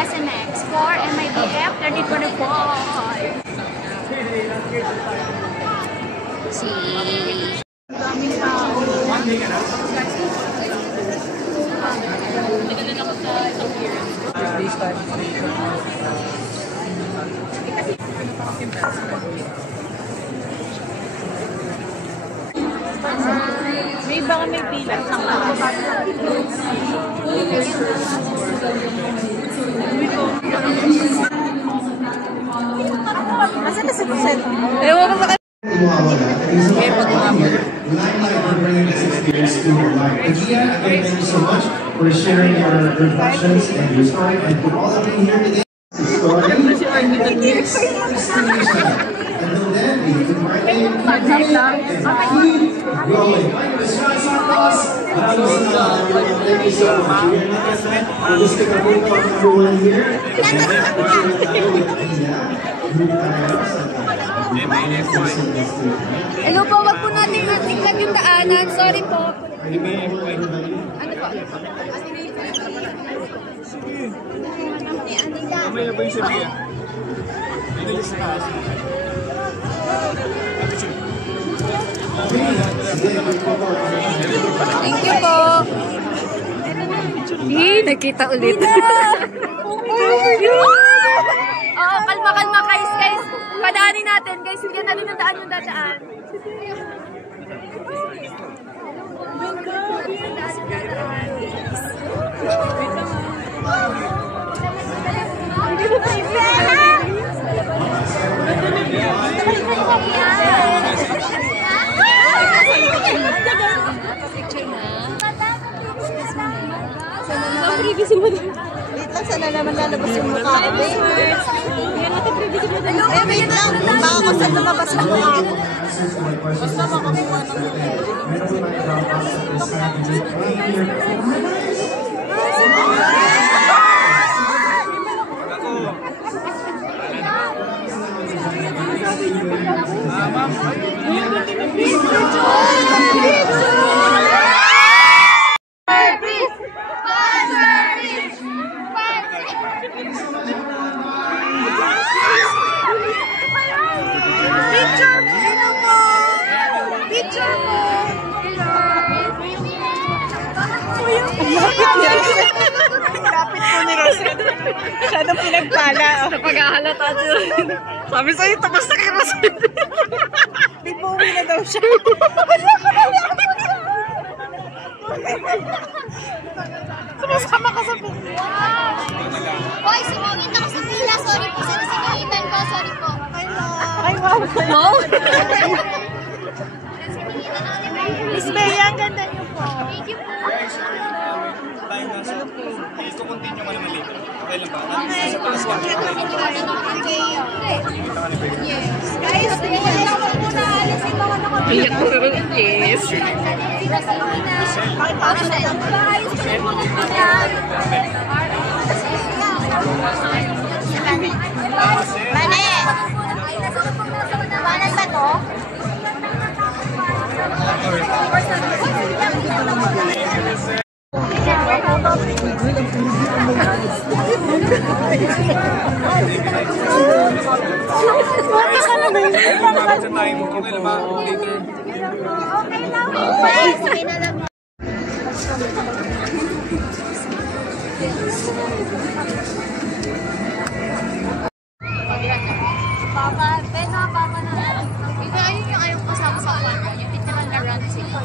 SMX 4 MIBF 3025. See. Daming tao. Naganda na ako sa isang year. May baka may pila sa Masa na si Puset? Ewan ko sa thank you so much for sharing your reflections and your story and for all of you here today. Until then, we invite you to keep growing. My name is Sean Santos. Thank you so much. We're just going to move on everyone here. Hello po, wag po natin tingnan yung daanan. Sorry po. Ano po? May na ba yung sabihin? Inalis na kasi. Thank you po. Nakita ulit. Oo, kalma-kalma guys. Padaanin natin guys. Hindi natin nadaan yung dadaan. Wait lang, sana naman lalabas yung mukha ko. Wait lang, baka ko saan lumabas yung mukha ko. Basta makakuha Lapit po ni Rosette. Masyadong pinagpala. Sa pag-ahalata doon. Sabi sa'yo, tapos na kay Rosette. Pipuwi na daw siya. Sumasama ka sa pila. Hoy, sumungit ako sa pila. Sorry po sa nasingitan ko. Sorry po. Ay, wow. Wow? Miss Bea, ang ganda niyo po. Thank you po. Tayo na sa ito continue mo naman dito. Okay lang ba? Okay. Yes. Guys, wag po na alisin mga Iyak ko rin. Yes. Mane! Panan ba to? Okay lang. Okay na lang. Papa, Beno, Papa na. Ayun yung ayaw kasama sa uwan. Yung titiran na run sila.